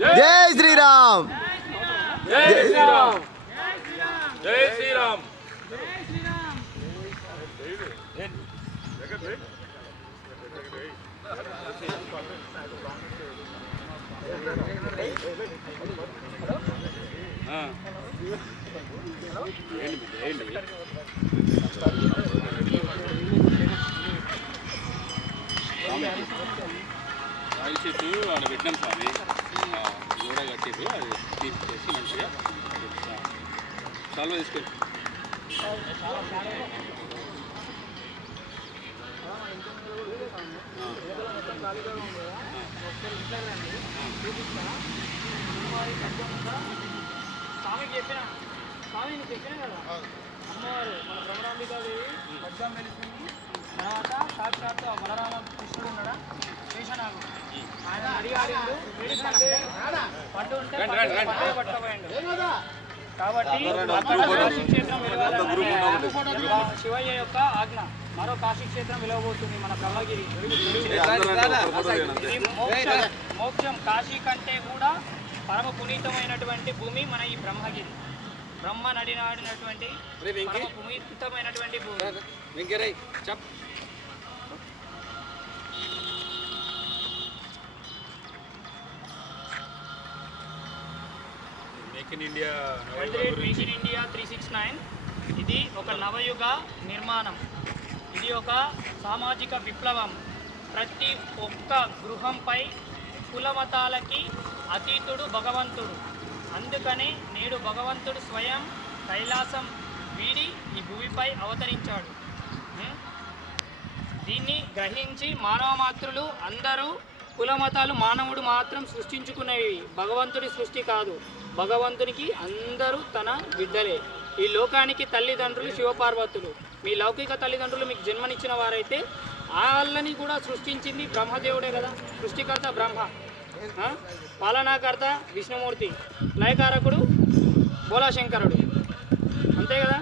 జై శ్రీరామ్. జై శ్రీరామ్. జై శ్రీరామ్. రాయి చెట్టు అక్కడ పెట్టినాం స్వామి, గోడ కట్టిరు, అది తీసేసి మంచిగా చాలు తీసుకెళ్ళి. స్వామికి చెప్పిన స్వామి నీకు చెప్పినా కదా, అమ్మవారు మన భ్రమరాంబికాదేవి పద్యం వెలిసింది. తర్వాత సాక్షాత్తు బలరామ కృష్ణుడు ఉన్నాడా, శేషనాగు ఆయన అడిగాడు పండు ఉంటే పండుగ పట్టకపోయాడు. కాబట్టి అక్కడ కాశీ క్షేత్రం వెలగాలని శివయ్య యొక్క ఆజ్ఞ. మరో కాశీ క్షేత్రం వెలవబోతుంది మన బ్రహ్మగిరి. మోక్షం కాశీ కంటే కూడా పరమ పునీతమైనటువంటి భూమి మన ఈ బ్రహ్మగిరి. బ్రహ్మ నడినాడినటువంటి పరమ పునీతమైనటువంటి భూమి. మేక్ ఇన్ ఇండియా 369 ఇది ఒక నవయుగ నిర్మాణం. ఇది ఒక సామాజిక విప్లవం. ప్రతి ఒక్క గృహంపై కులమతాలకి అతీతుడు భగవంతుడు. అందుకని నేడు భగవంతుడు స్వయం కైలాసం వీడి ఈ భూమిపై అవతరించాడు. దీన్ని గ్రహించి మానవ మాతృలు అందరూ కులమతాలు మానవుడు మాత్రం సృష్టించుకునేవి, భగవంతుడి సృష్టి కాదు. భగవంతునికి అందరూ తన బిడ్డలే. ఈ లోకానికి తల్లిదండ్రులు శివపార్వతులు. మీ లౌకిక తల్లిదండ్రులు మీకు జన్మనిచ్చిన వారైతే వాళ్ళని కూడా సృష్టించింది బ్రహ్మదేవుడే కదా. సృష్టికర్త బ్రహ్మ, పాలనాకర్త విష్ణుమూర్తి, లయకారకుడు బోలాశంకరుడు, అంతే కదా.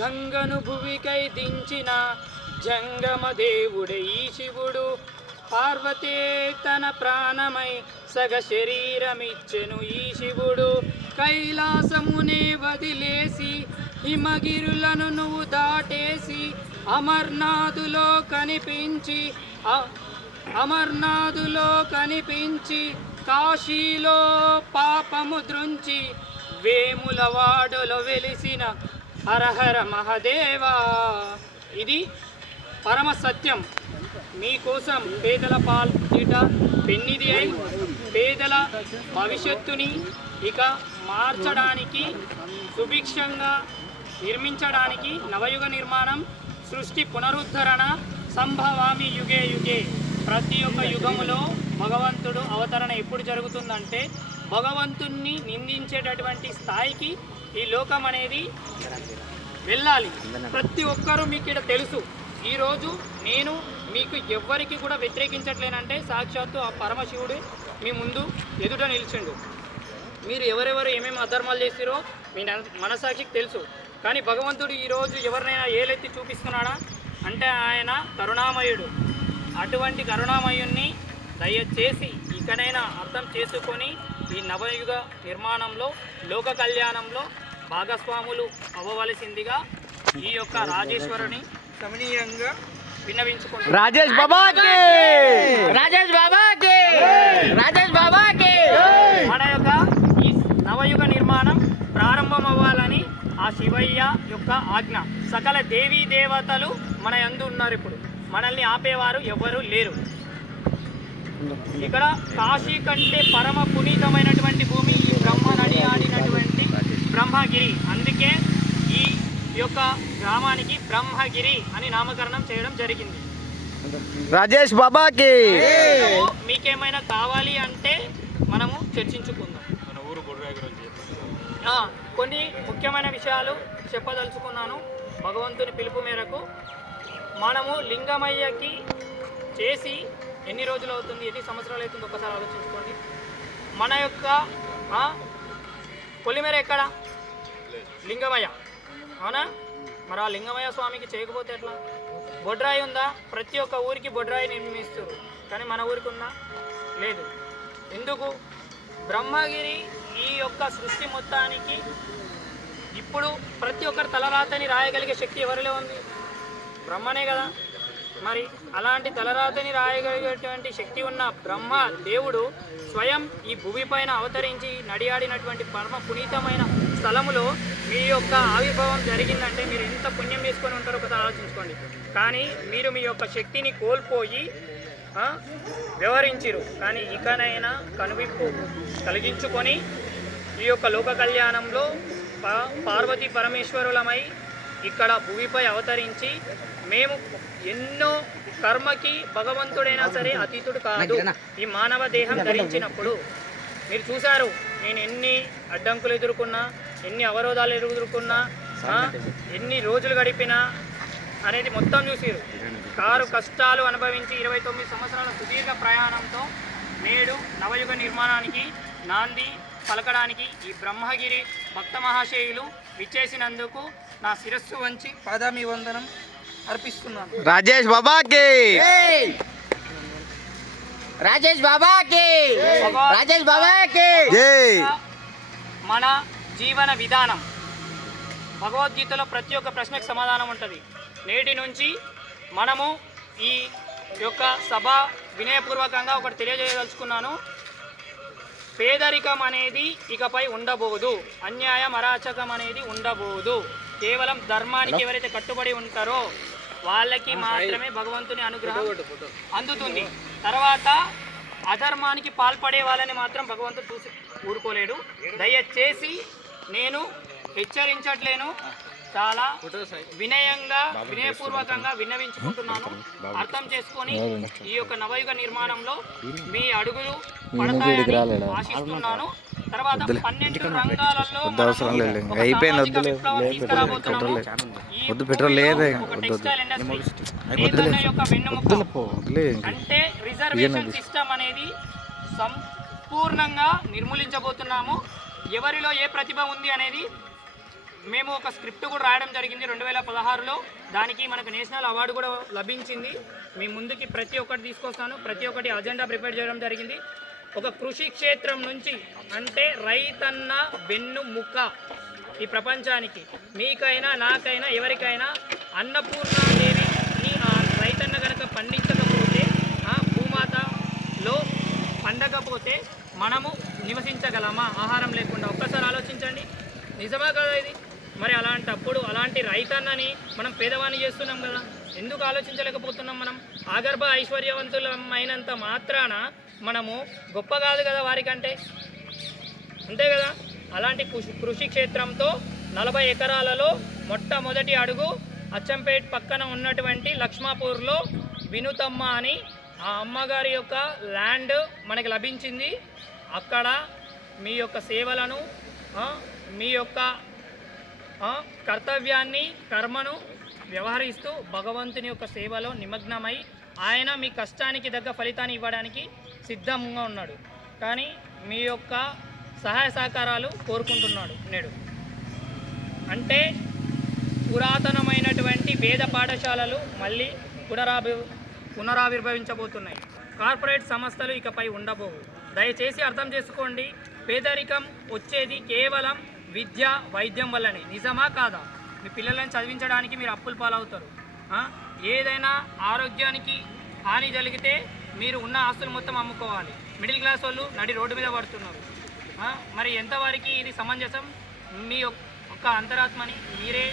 గంగను భువికై దించిన జంగమ దేవుడే ఈ శివుడు, పార్వతే తన ప్రాణమై సగ శరీరమిచ్చెను ఈ శివుడు. కైలాసమునే వదిలేసి హిమగిరులను నువ్వు దాటేసి అమర్నాథులో కనిపించి కాశీలో పాపము ద్రుంచి వేములవాడలో వెలిసిన హరహర మహదేవా. ఇది పరమ సత్యం. మీకోసం పేదల పాలిట పెన్నిది అయి పేదల భవిష్యత్తుని ఇక మార్చడానికి, సుభిక్షంగా నిర్మించడానికి నవయుగ నిర్మాణం, సృష్టి పునరుద్ధరణ సంభవామి యుగే యుగే. ప్రతి ఒక్క యుగములో భగవంతుడు అవతరణ ఎప్పుడు జరుగుతుందంటే భగవంతుణ్ణి నిందించేటటువంటి స్థాయికి ఈ లోకం అనేది వెళ్ళాలి. ప్రతి ఒక్కరూ మీకు ఇక్కడ తెలుసు. ఈరోజు నేను మీకు ఎవ్వరికి కూడా వ్యతిరేకించట్లేనంటే సాక్షాత్తు ఆ పరమశివుడు మీ ముందు ఎదుట నిలిచిండు. మీరు ఎవరెవరు ఏమేమి అధర్మాలు చేసిరో మీ మనసాక్షికి తెలుసు. కానీ భగవంతుడు ఈరోజు ఎవరినైనా ఏలెత్తి చూపిస్తున్నాడా అంటే ఆయన కరుణామయుడు. అటువంటి కరుణామయుణ్ణి దయచేసి ఇకనైనా అర్థం చేసుకొని ఈ నవయుగ నిర్మాణంలో, లోక కళ్యాణంలో భాగస్వాములు అవ్వవలసిందిగా ఈ యొక్క రాజేశ్వరుని కమనీయంగా విన్నవించుకుంటున్నాను. రాజేష్ బాబాకి, రాజేష్ బాబాకి, రాజేష్ బాబాకి. మన యొక్క ఈ నవయుగ నిర్మాణం ప్రారంభం అవ్వాలని ఆ శివయ్య యొక్క ఆజ్ఞ. సకల దేవీ దేవతలు మన యందు ఉన్నారు. ఇప్పుడు మనల్ని ఆపేవారు ఎవరు లేరు. ఇక్కడ కాశీ కంటే పరమ పునీతమైనటువంటి భూమి ఈ బ్రహ్మ నడి ఆడినటువంటి బ్రహ్మగిరి. అందుకే ఈ యొక్క గ్రామానికి బ్రహ్మగిరి అని నామకరణం చేయడం జరిగింది. రాజేష్ బాబాకి. మీకేమైనా కావాలి అంటే మనము చర్చించుకుందాం. మన ఊరు బొడ్రాయి గురించి కొన్ని ముఖ్యమైన విషయాలు చెప్పదలుచుకున్నాను. భగవంతుని పిలుపు మేరకు మనము లింగమయ్యకి చేసి ఎన్ని రోజులు అవుతుంది, ఎన్ని సంవత్సరాలు అవుతుంది ఒక్కసారి ఆలోచించుకోండి. మన యొక్క పొలిమేర ఎక్కడ? లింగమయ్య, అవునా? మరి ఆ లింగమయ్య స్వామికి చేయకపోతే ఎట్లా? బొడ్రాయి ఉందా? ప్రతి ఒక్క ఊరికి బొడ్రాయి నిర్మిస్తారు, కానీ మన ఊరికి ఉందా? లేదు. ఎందుకు? బ్రహ్మగిరి ఈ యొక్క సృష్టి మొత్తానికి ఇప్పుడు ప్రతి ఒక్కరు తలరాతని రాయగలిగే శక్తి ఎవరిలో ఉంది? బ్రహ్మనే కదా. మరి అలాంటి తలరాతని రాయగలిగేటువంటి శక్తి ఉన్న బ్రహ్మ దేవుడు స్వయం ఈ భూమి పైన అవతరించి నడియాడినటువంటి పరమ పునీతమైన స్థలములో మీ యొక్క ఆవిర్భావం జరిగిందంటే మీరు ఎంత పుణ్యం చేసుకొని ఉంటారో ఒకసారి ఆలోచించుకోండి. కానీ మీరు మీ యొక్క శక్తిని కోల్పోయి వ్యవహరించిరు. కానీ ఇకనైనా కనువిప్పు కలిగించుకొని ఈ యొక్క లోక కళ్యాణంలో పార్వతీ పరమేశ్వరులమై ఇక్కడ భూమిపై అవతరించి మేము ఎన్నో కర్మకి భగవంతుడైనా సరే అతీతుడు కాదు. ఈ మానవ దేహం ధరించినప్పుడు మీరు చూశారు, నేను ఎన్ని అడ్డంకులు ఎదుర్కొన్నా, ఎన్ని అవరోధాలు ఎదుర్కొన్నా, ఎన్ని రోజులు గడిపినా అనేది మొత్తం చూసిరు. కారు కష్టాలు అనుభవించి 29 సంవత్సరాల సుదీర్ఘ ప్రయాణంతో నేడు నవయుగ నిర్మాణానికి నాంది పలకడానికి ఈ బ్రహ్మగిరి భక్త మహాశయులు విచ్చేసినందుకు నా శిరస్సు వంచి పాదామి వందనం అర్పిస్తున్నాను. రాజేష్ బాబాకి రాజేష్ బాబాకి రాజేష్ బాబాకి జై. మన జీవన విధానం భగవద్గీతలో ప్రతి ఒక్క ప్రశ్నకు సమాధానం ఉంటుంది. నేటి నుంచి మనము ఈ యొక్క సభ వినయపూర్వకంగా ఒకటి తెలియజేయదలుచుకున్నాను. పేదరికం అనేది ఇకపై ఉండబోదు, అన్యాయం అరాచకం అనేది ఉండబోదు. కేవలం ధర్మానికి ఎవరైతే కట్టుబడి ఉంటారో వాళ్ళకి మాత్రమే భగవంతుని అనుగ్రహం అందుతుంది. తర్వాత అధర్మానికి పాల్పడే వాళ్ళని మాత్రం భగవంతుడు చూసి ఊరుకోలేడు. దయచేసి నేను హెచ్చరించట్లేను, చాలా వినయంగా వినయపూర్వకంగా విన్నవించుకుంటున్నాను. అర్థం చేసుకొని ఈ యొక్క నవయుగ నిర్మాణంలో మీ అడుగులు పడతాయని ఆశిస్తున్నాను. తర్వాత 12 రంగాలలో అంటే రిజర్వేషన్ సిస్టమ్ అనేది సంపూర్ణంగా నిర్మూలించబోతున్నాము. ఎవరిలో ఏ ప్రతిభ ఉంది అనేది మేము ఒక స్క్రిప్ట్ కూడా రాయడం జరిగింది 2016లో. దానికి మనకు నేషనల్ అవార్డు కూడా లభించింది. మీ ముందుకి ప్రతి ఒక్కటి తీసుకొస్తాను, ప్రతి ఒక్కటి అజెండా ప్రిపేర్ చేయడం జరిగింది. ఒక కృషి క్షేత్రం నుంచి అంటే రైతన్న వెన్ను ముక్క ఈ ప్రపంచానికి. మీకైనా నాకైనా ఎవరికైనా అన్నపూర్ణాదేవి ఈ రైతన్న కనుక పండించకపోతే భూమాతలో పండకపోతే మనము నివసించగలమా ఆహారం లేకుండా? ఒక్కసారి ఆలోచించండి, నిజమా కదా ఇది? మరి అలాంటప్పుడు అలాంటి రైతన్నని మనం పేదవాణి చేస్తున్నాం కదా, ఎందుకు ఆలోచించలేకపోతున్నాం? మనం ఆగర్భ ఐశ్వర్యవంతులమైనంత మాత్రాన మనము గొప్ప కాదు కదా వారికంటే, అంతే కదా? అలాంటి కృషి క్షేత్రంతో 40 ఎకరాలలో మొట్టమొదటి అడుగు అచ్చంపేట్ పక్కన ఉన్నటువంటి లక్ష్మాపూర్లో వినుతమ్మ అని ఆ అమ్మగారి యొక్క ల్యాండ్ మనకి లభించింది. అక్కడ మీ యొక్క సేవలను మీ యొక్క కర్తవ్యాన్ని కర్మను వ్యవహరిస్తూ భగవంతుని యొక్క సేవలో నిమగ్నమై ఆయన మీ కష్టానికి తగ్గ ఫలితాన్ని ఇవ్వడానికి సిద్ధంగా ఉన్నాడు. కానీ మీ యొక్క సహాయ సహకారాలు కోరుకుంటున్నాడు నేడు. అంటే పురాతనమైనటువంటి వేద పాఠశాలలు మళ్ళీ పునరావిర్భవించబోతున్నాయి. కార్పొరేట్ సంస్థలు ఇకపై ఉండబోవు. దయచేసి అర్థం చేసుకోండి, పేదరికం వచ్చేది కేవలం విద్య వైద్యం వల్లనే. నిజమా కాదా? మీ పిల్లలను చదివించడానికి మీరు అప్పులు పాలవుతారు. ఏదైనా ఆరోగ్యానికి హాని జరిగితే మీరు ఉన్న ఆస్తులు మొత్తం అమ్ముకోవాలి. మిడిల్ క్లాస్ వాళ్ళు నడి రోడ్డు మీద పడుతున్నారు. మరి ఎంతవరకు ఇది సమంజసం? మీ ఒక్క అంతరాత్మని మీరే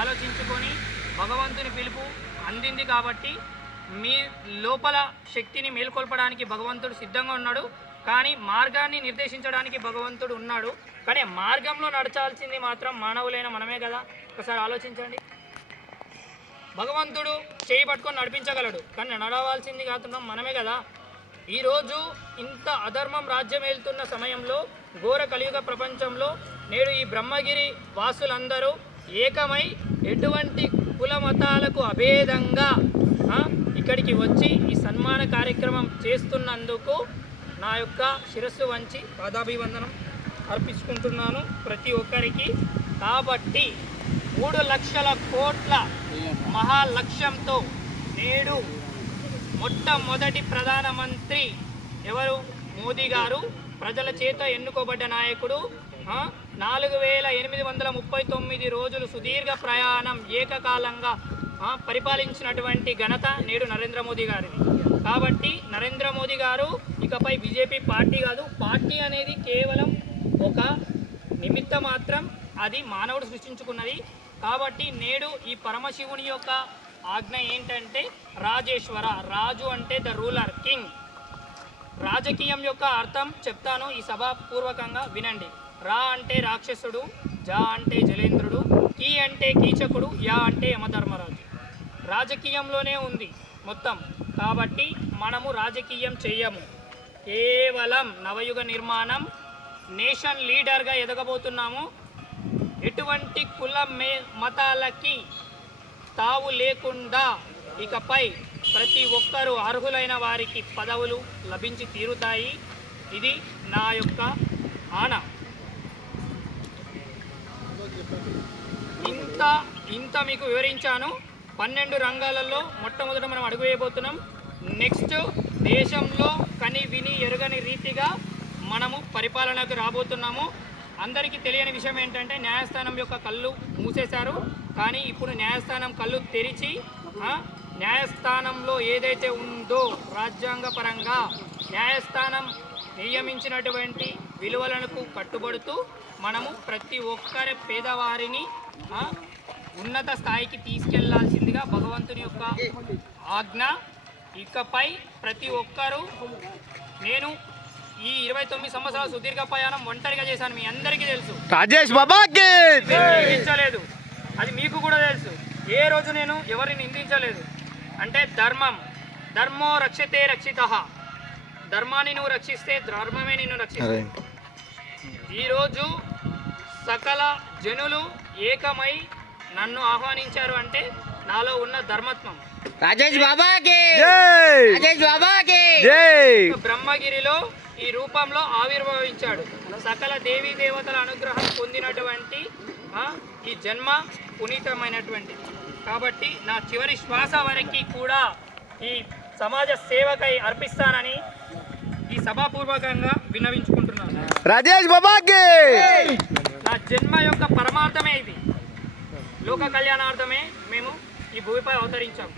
ఆలోచించుకొని భగవంతుని పిలుపు అందింది కాబట్టి మీ లోపల శక్తిని మేల్కొల్పడానికి భగవంతుడు సిద్ధంగా ఉన్నాడు. కానీ మార్గాన్ని నిర్దేశించడానికి భగవంతుడు ఉన్నాడు. కానీ మార్గంలో నడచాల్సింది మాత్రం మానవులైన మనమే కదా. ఒకసారి ఆలోచించండి, భగవంతుడు చేయి పట్టుకొని నడిపించగలడు, కానీ నడవాల్సింది కాకుండా మనమే కదా. ఈరోజు ఇంత అధర్మం రాజ్యం ఏలుతున్న సమయంలో, ఘోర కలియుగ ప్రపంచంలో నేడు ఈ బ్రహ్మగిరి వాసులందరూ ఏకమై ఎటువంటి కుల మతాలకు అభేదంగా ఇక్కడికి వచ్చి ఈ సన్మాన కార్యక్రమం చేస్తున్నందుకు నా యొక్క శిరస్సు వంచి పాదాభివందనం అర్పించుకుంటున్నాను ప్రతి ఒక్కరికి. కాబట్టి 3 లక్షల కోట్ల మహాలక్ష్యంతో నేడు మొట్టమొదటి ప్రధానమంత్రి ఎవరు? మోదీ గారు ప్రజల చేత ఎన్నుకోబడ్డ నాయకుడు. 4839 రోజులు సుదీర్ఘ ప్రయాణం ఏకకాలంగా పరిపాలించినటువంటి ఘనత నేడు నరేంద్ర మోదీ గారిది. కాబట్టి నరేంద్ర మోదీ గారు ఇకపై బీజేపీ పార్టీ కాదు, పార్టీ అనేది కేవలం ఒక నిమిత్త మాత్రం, అది మానవుడు సృష్టించుకున్నది. కాబట్టి నేడు ఈ పరమశివుని యొక్క ఆజ్ఞ ఏంటంటే రాజేశ్వర. రాజు అంటే ద రూలర్, కింగ్. రాజకీయం యొక్క అర్థం చెప్తాను, ఈ సభాపూర్వకంగా వినండి. రా అంటే రాక్షసుడు, జా అంటే జలేంద్రుడు, కీ అంటే కీచకుడు, యా అంటే యమధర్మరాజు. రాజకీయంలోనే ఉంది మొత్తం. కాబట్టి మనము రాజకీయం చెయ్యము, కేవలం నవయుగ నిర్మాణం, నేషన్ లీడర్గా ఎదగబోతున్నాము. ఎటువంటి కుల మతాలకి తావు లేకుండా ఇకపై ప్రతి ఒక్కరూ అర్హులైన వారికి పదవులు లభించి తీరుతాయి. ఇది నా యొక్క ఆన. ఇంత మీకు వివరించాను. 12 రంగాలలో మొట్టమొదట మనం అడుగు వేయబోతున్నాం. నెక్స్ట్ దేశంలో కని విని ఎరుగని రీతిగా మనము పరిపాలనకు రాబోతున్నాము. అందరికీ తెలియని విషయం ఏంటంటే న్యాయస్థానం యొక్క కళ్ళు మూసేశారు. కానీ ఇప్పుడు న్యాయస్థానం కళ్ళు తెరిచి న్యాయస్థానంలో ఏదైతే ఉందో రాజ్యాంగపరంగా న్యాయస్థానం నియమించినటువంటి విలువలకు కట్టుబడుతూ మనము ప్రతి ఒక్కరి పేదవారిని ఉన్నత స్థాయికి తీసుకెళ్లాల్సిందిగా భగవంతుని యొక్క ఆజ్ఞ. ఇకపై ప్రతి ఒక్కరూ, నేను ఈ 29 సంవత్సరాల సుదీర్ఘ ప్రయాణం ఒంటరిగా చేశాను, మీ అందరికీ తెలుసు. రాజేష్ బాబాకి నిందించలేదు, అది మీకు కూడా తెలుసు. ఏ రోజు నేను ఎవరిని నిందించలేదు. అంటే ధర్మో రక్షతే రక్షితః. ధర్మాన్ని నువ్వు రక్షిస్తే ధర్మమే నిన్ను రక్షిస్తుంది. ఈరోజు సకల జనులు ఏకమై నన్ను ఆహ్వానించారు అంటే నాలో ఉన్న ధర్మత్వం. రాజేష్ బాబాకి జై, రాజేష్ బాబాకి జై. బ్రహ్మగిరిలో ఈ రూపంలో ఆవిర్భవించాడు. సకల దేవీ దేవతల అనుగ్రహం పొందినటువంటి ఈ జన్మ పునీతమైనటువంటిది. కాబట్టి నా చివరి శ్వాస వరకు కూడా ఈ సమాజ సేవకై అర్పిస్తానని ఈ సభాపూర్వకంగా విన్నవించుకుంటున్నాను. రాజేష్ బాబాకి నా జన్మ యొక్క పరమార్థమే ఇది. లోక కళ్యాణార్థమే మేము ఈ భూమిపై అవతరించాము.